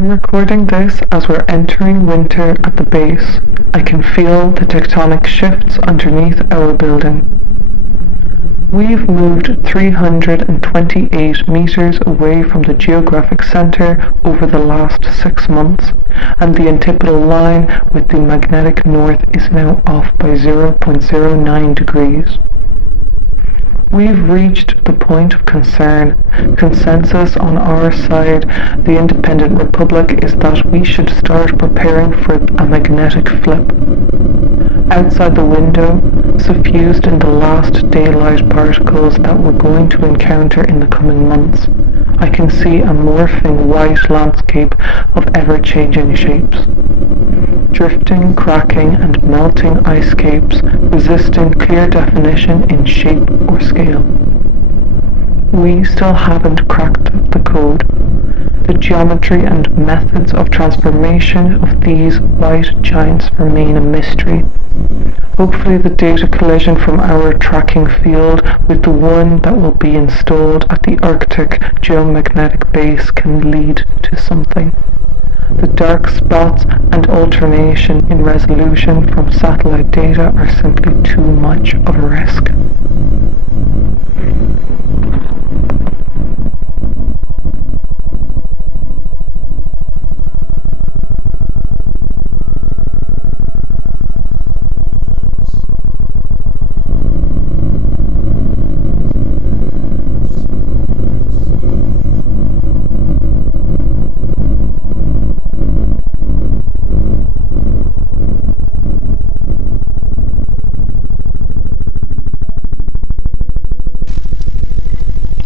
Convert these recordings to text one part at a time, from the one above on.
I'm recording this as we're entering winter at the base. I can feel the tectonic shifts underneath our building. We've moved 328 meters away from the geographic center over the last 6 months, and the antipodal line with the magnetic north is now off by 0.09 degrees. We've reached the point of concern. Consensus on our side, the Independent Republic, is that we should start preparing for a magnetic flip. Outside the window, suffused in the last daylight particles that we're going to encounter in the coming months, I can see a morphing white landscape of ever-changing shapes. Drifting, cracking, and melting ice capes resisting clear definition in shape or scale. We still haven't cracked the code. The geometry and methods of transformation of these white giants remain a mystery. Hopefully the data collision from our tracking field with the one that will be installed at the Arctic geomagnetic base can lead to something. The dark spots and alternation in resolution from satellite data are simply too much of a risk.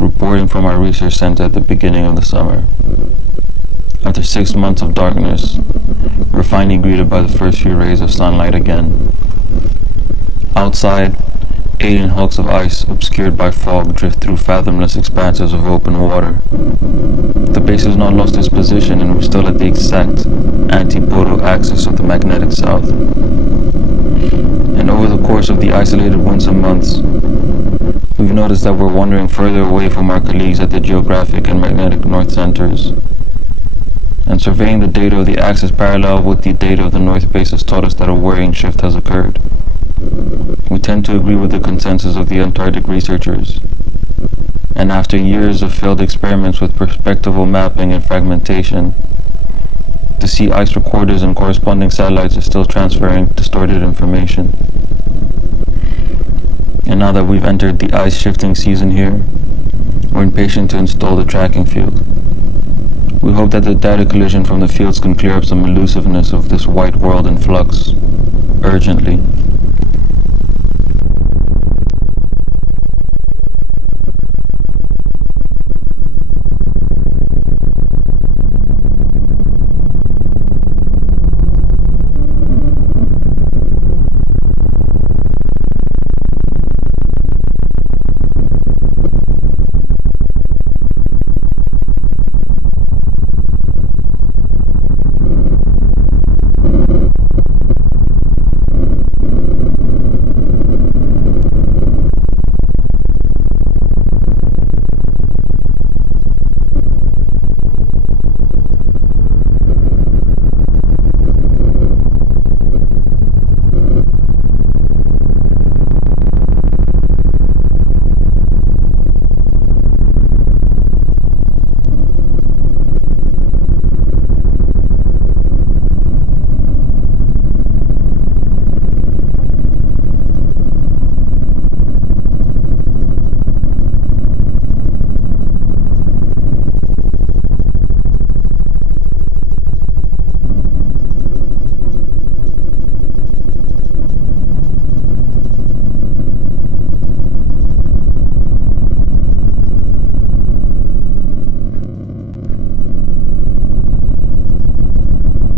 Reporting from our research center at the beginning of the summer. After 6 months of darkness, we're finally greeted by the first few rays of sunlight again. Outside, alien hulks of ice obscured by fog drift through fathomless expanses of open water. The base has not lost its position and we're still at the exact antipodal axis of the magnetic south. And over the course of the isolated winter months, we've noticed that we're wandering further away from our colleagues at the geographic and magnetic north centers. And surveying the data of the axis parallel with the data of the north base has taught us that a worrying shift has occurred. We tend to agree with the consensus of the Antarctic researchers. And after years of failed experiments with perspectival mapping and fragmentation, the sea ice recorders and corresponding satellites are still transferring distorted information. And now that we've entered the ice shifting season here, we're impatient to install the tracking field. We hope that the data collision from the fields can clear up some elusiveness of this white world in flux, urgently.